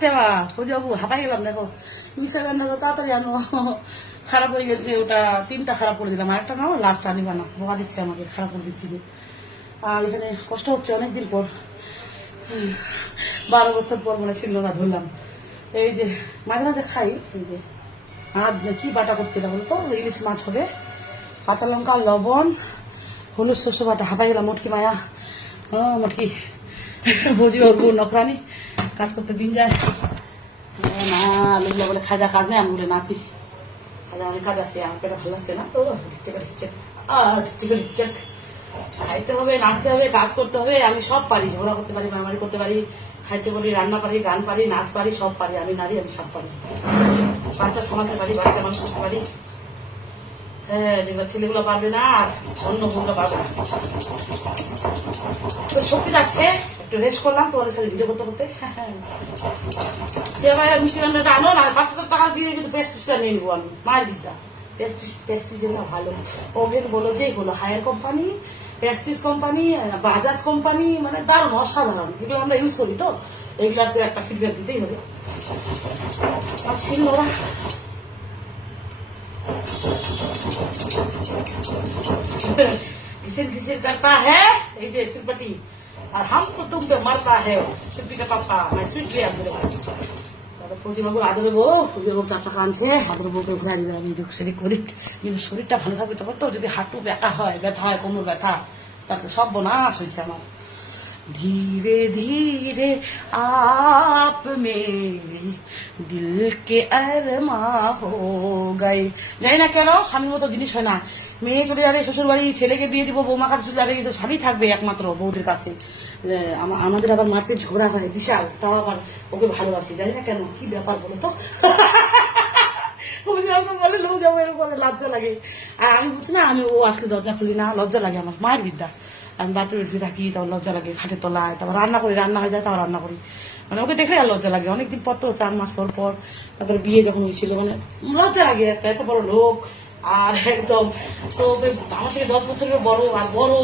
সেবা বাবু হাঁপাই গেলাম দেখো মিশা রান্না তাড়াতাড়ি আনো খারাপ হয়ে গেছে ওটা 3টা খারাপ করে দিলাম আরেকটা নাও লাস্ট আনিবা না বোকা দিচ্ছে আমাকে খারাপ করে দিচ্ছি যে আর এখানে কষ্ট হচ্ছে অনেকদিন পর 12 বছর পর মনে ছিল না ধরলাম এই যে মাঝে মাঝে খাই এই যে আর কি বাটা করছি এটা বলতো ইলিশ মাছ হবে কাঁচা লঙ্কা লবণ হলুদ শস্য বাটা হাঁপাই গেলাম মোটকি মায়া মোটকি বুঝি ওর বউ নকরানি কাজ করতে দিন যায় না লোকগুলো বলে খাজা কাজ নেই আমি বলে নাচি খাজা অনেক কাজ আছে আমার পেটে ভালো লাগছে না ও ঠিকছে খাইতে হবে নাচতে হবে কাজ করতে হবে আমি সব পারি ঝগড়া করতে পারি মারামারি করতে পারি খাইতে পারি রান্না পারি গান পারি নাচ পারি সব পারি আমি নারী আমি সব পারি বাচ্চা সমাজতে পারি বাচ্চা মানুষ করতে পারি হ্যাঁ যেগুলো ছেলেগুলো পারবে না আর অন্য গুলো পারবে না তো শক্তি যাচ্ছে একটু রেস্ট করলাম তোমাদের সাথে ভিডিও করতে করতে মিষ্টি রান্নাটা আনো না 500 টাকা দিয়ে কিন্তু পেস্টিসটা নিয়ে নেবো আমি মায়ের বিদ্যা পেস্টিস না ভালো ওভেন বলো যে এগুলো হায়ার কোম্পানি পেস্টিস কোম্পানি বাজাজ কোম্পানি মানে দারুণ অসাধারণ এগুলো আমরা ইউজ করি তো এগুলোর তো একটা ফিডব্যাক দিতেই হবে আর ছিল ওরা घिसिर घिसिर करता है ये जे सिरपटी और हमको तुम पे मरता है सिरपटी का पापा मैं सुन गया मेरे তারপর প্রতিমাগুলো আদরে বউ প্রতিমা 4 টাকা আনছে আদরে বউকে ঘুরাই দিবে আমি সেটি করি কিন্তু শরীরটা ভালো থাকবে তবে তো যদি হাঁটু ব্যথা হয় কোমর ব্যথা তাতে সব বনাশ হয়েছে আমার धीरे धीरे आप मेरे दिल के अरमा हो गए জানি না কেন স্বামীর মতো জিনিস হয় না মেয়ে চলে যাবে শ্বশুর বাড়ি ছেলেকে বিয়ে দিব বৌমা কাছে চলে যাবে কিন্তু স্বামী থাকবে একমাত্র বউদের কাছে আমাদের আবার মারপিট ঝগড়া হয় বিশাল তাও আবার ওকে ভালোবাসি জানি না কেন কি ব্যাপার বলো তো বলে লোক যাবো এরকম বলে লজ্জা লাগে আর আমি বুঝছি না আমি ও আসলে দরজা খুলি না লজ্জা লাগে আমার মায়ের বিদ্যা আমি বাথরুমের ভিতরে থাকি তারপর লজ্জা লাগে খাটের তলায় তারপর রান্না করি রান্না হয়ে যায় তারপর রান্না করি মানে ওকে দেখলে আর লজ্জা লাগে অনেকদিন পর তো 4 মাস পর পর তারপরে বিয়ে যখন হয়েছিল মানে লজ্জা লাগে একটা এত বড় লোক আর একদম তো আমার থেকে 10 বছরের বড় আর বড়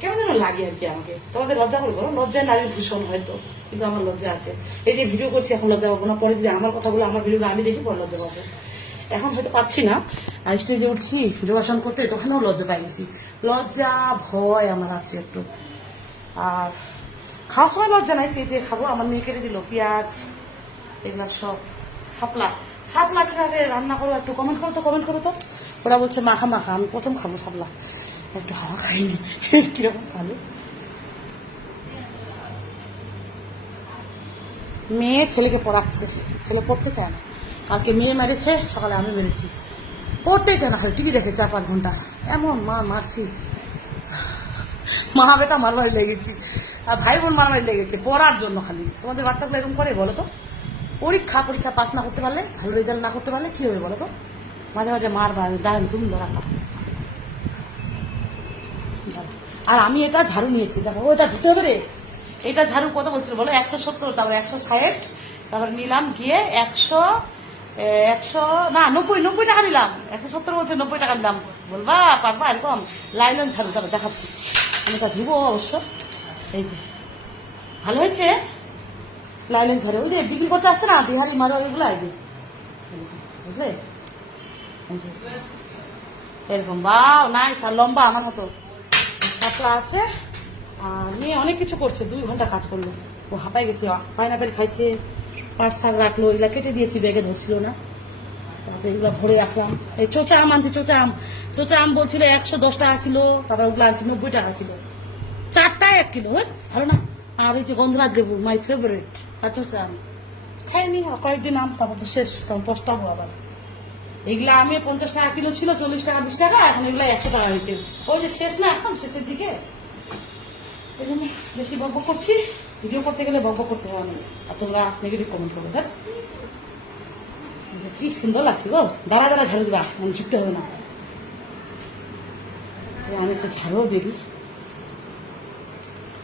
কেমন যেন লাগে আর কি আমাকে তোমাদের লজ্জা করে বলো লজ্জায় নারীর ভূষণ হয়তো কিন্তু আমার লজ্জা আছে এই যে ভিডিও করছি এখন লজ্জা পাবো না পরে যদি আমার কথাগুলো আমার ভিডিওগুলো আমি দেখি পরে লজ্জা পাবো এখন হয়তো পাচ্ছি না আর স্টেজে উঠছি যোগাসন করতে তখনও লজ্জা পাই গেছি লজ্জা ভয় আমার আছে একটু আর খাওয়ার সময় লজ্জা নাই চেয়ে খাবো আমার মেয়ে কেটে দিল পেঁয়াজ এগুলা সব শাপলা কিভাবে রান্না করবো একটু কমেন্ট করো তো ওরা বলছে মাখা আমি প্রথম খাবো শাপলা একটু হাওয়া খাইনি কিরকম খাবো মেয়ে ছেলেকে পড়াচ্ছে ছেলে পড়তে চায় না কালকে মেয়ে মেরেছে সকালে আমি মেরেছি পড়তেই চায় না খালি টিভি দেখে 4-5 ঘন্টা এমন মারছি মা বেটা মারমারি লেগেছি আর ভাই বোন মারমারি লেগেছে পড়ার জন্য খালি তোমাদের বাচ্চাগুলো এরকম করে বলো তো পরীক্ষা পাস না করতে পারলে ভালো রেজাল্ট না করতে পারলে কি হবে বলো তো মাঝে মাঝে দাঁড়ান তুমি ধরা আর আমি এটা ঝাড়ু নিয়েছি দেখো ওটা ধুতে হবে রে এটা ঝাড়ু কত বলছিল বলো 170 তারপর 160 তারপর নিলাম গিয়ে 100 না 90 টাকা নিলাম 170 বলছে 90 টাকা নিলাম বলবা পারবা এরকম লাইলন ঝাড়ু তারপর দেখাচ্ছি আমি তা ধুবো অবশ্য এই যে ভালো হয়েছে লাইলন ঝাড়ু ওই যে বিক্রি করতে আসছে না বিহারি মারোয়ারিগুলো এই যে বুঝলে এরকম বাও নাইস আর লম্বা আমার মতো পাতলা আছে আর মেয়ে অনেক কিছু করছে 2 ঘন্টা কাজ করলো ও হাঁপাই গেছে পাইনাপেল খাইছে পাট শাক রাখলো এগুলা কেটে দিয়েছি ব্যাগে ধরছিল না তারপরে এগুলো ভরে রাখলাম এই চোচা আম আনছি চোচা আম বলছিল 110 টাকা কিলো তারপরে ওগুলো আনছি 90 টাকা কিলো 4টায় 1 কিলো ভালো না আর এই যে গন্ধরাজ লেবু মাই ফেভারিট আর চোচা আম খাইনি কয়েকদিন আম তারপর তো শেষ তখন পস্তাবো আবার এগুলা আমি 50 টাকা কিলো ছিল 40 টাকা 20 টাকা এখন এগুলা 100 টাকা হয়েছে ওই যে শেষ না এখন শেষের দিকে এই জন্য বেশি বকব করছি ভিডিও করতে গেলে বকব করতে হয় না আর তোমরা নেগেটিভ কমেন্ট করবে দেখ কি সুন্দর লাগছে গো দাঁড়া ঝাড়ু দিবা মানে ঝুঁকতে হবে না আমি একটু ঝাড়ুও দিই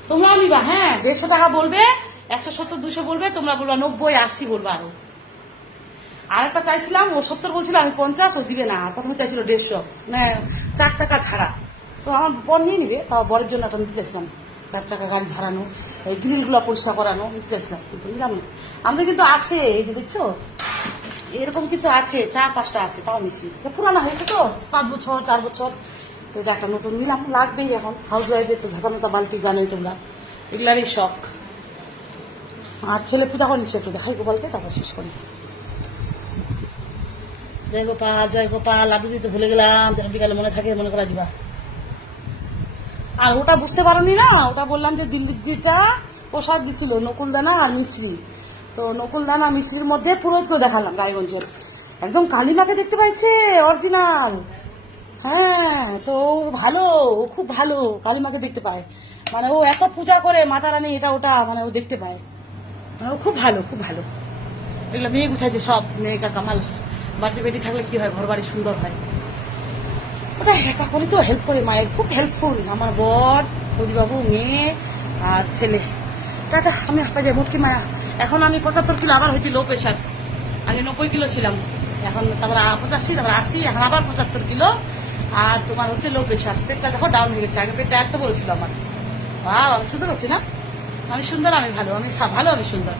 তোমরাও নিবা হ্যাঁ 150 টাকা বলবে 170-200 বলবে তোমরা বলবা 90-80 বলবা আর একটা চাইছিলাম ও 70 বলছিল আমি 50 ও দিবে না প্রথমে চাইছিল 150 মানে 4 চাকা ছাড়া তো আমার বর নিয়ে নিবে তাও বরের জন্য একটা নিতে চাইছিলাম 4 চাকা গাড়ি ঝাড়ানো, এই গ্রিলগুলো পরিষ্কার করানো, বুঝতে চাইছিলাম কিন্তু নিলাম না। আমাদের কিন্তু আছে, এই যে দেখছো এরকম কিন্তু আছে, 4-5টা আছে, তাও নিচ্ছি। পুরানো হয়েছে তো, 5 বছর 4 বছর, তো এটা একটা নতুন নিলাম, লাগবেই এখন। হাউস ওয়াইফের তো ঝাঁকানোটা বালতি জানোই তোমরা, এগুলারই শখ। আর ছেলে পূজা করে নিচ্ছে, একটু দেখাই গোপালকে, তারপর শেষ করি। জয় গোপাল, জয় গোপাল, লাড্ডু দিতে ভুলে গেলাম, যেন বিকালে মনে থাকে, মনে করা দিবা। আর ওটা বুঝতে পারোনি না, ওটা বললাম যে দিল্লির দিটা প্রসাদ দিছিল নকুলদানা আর মিশ্রি। তো নকুলদানা মিশ্রির মধ্যে পুরোহিতকেও দেখালাম রায়গঞ্জের, একদম কালিমাকে দেখতে পাইছে অরিজিনাল। হ্যাঁ, তো ও ভালো, ও খুব ভালো, কালিমাকে দেখতে পায়। মানে ও এত পূজা করে মাতা রানী, এটা ওটা, মানে ও দেখতে পায়। মানে ও খুব ভালো, খুব ভালো। এগুলো মেয়ে গুছাইছে সব, মেয়েকা কামাল। বাড়িতে বেটি থাকলে কি হয়, ঘর বাড়ি সুন্দর হয়। ওটা একা করে তো হেল্প করে, মায়ের খুব হেল্পফুল। আমার বর, প্রদীপবাবু, মেয়ে আর ছেলে। টাটা, আমি হাঁপা যাই, মুটকি মায়া। এখন আমি 75 কিলো, আবার হয়েছি লো প্রেশার। আগে 90 কিলো ছিলাম, এখন তারপর 85, তারপর 80, এখন আবার 75 কিলো। আর তোমার হচ্ছে লো প্রেশার। পেটটা দেখো ডাউন হয়ে গেছে, আগে পেটটা এত বড় ছিল আমার। বাহ, আমি সুন্দর আছি না? আমি সুন্দর, আমি ভালো, আমি ভালো, আমি সুন্দর।